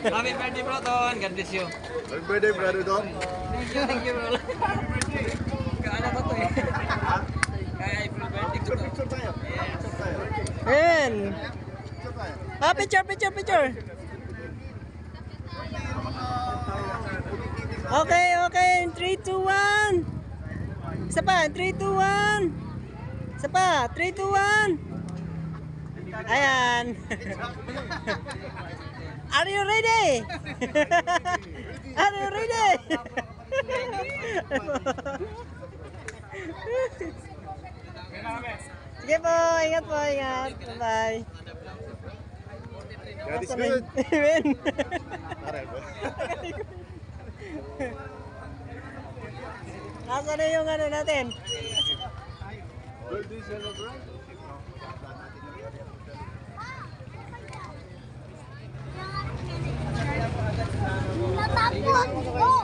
Happy birthday, bro, Don. God bless you. Happy birthday, brother Don. Thank you, bro. Kaano ba to eh? Kaya April birthday ko to. Picture tayo. Picture tayo. Ayan. Picture tayo. Ah, picture. Okay, okay. 3, 2, 1. Isa pa, 3, 2, 1. Isa pa, 3, 2, 1. Ayan. Are you ready? Are you ready? Sige po, ingat po, ingat. Bye-bye. God is good. Amen. Aray ba? Nasaan na yung ano natin? Birthday celebrate. Natapos ko!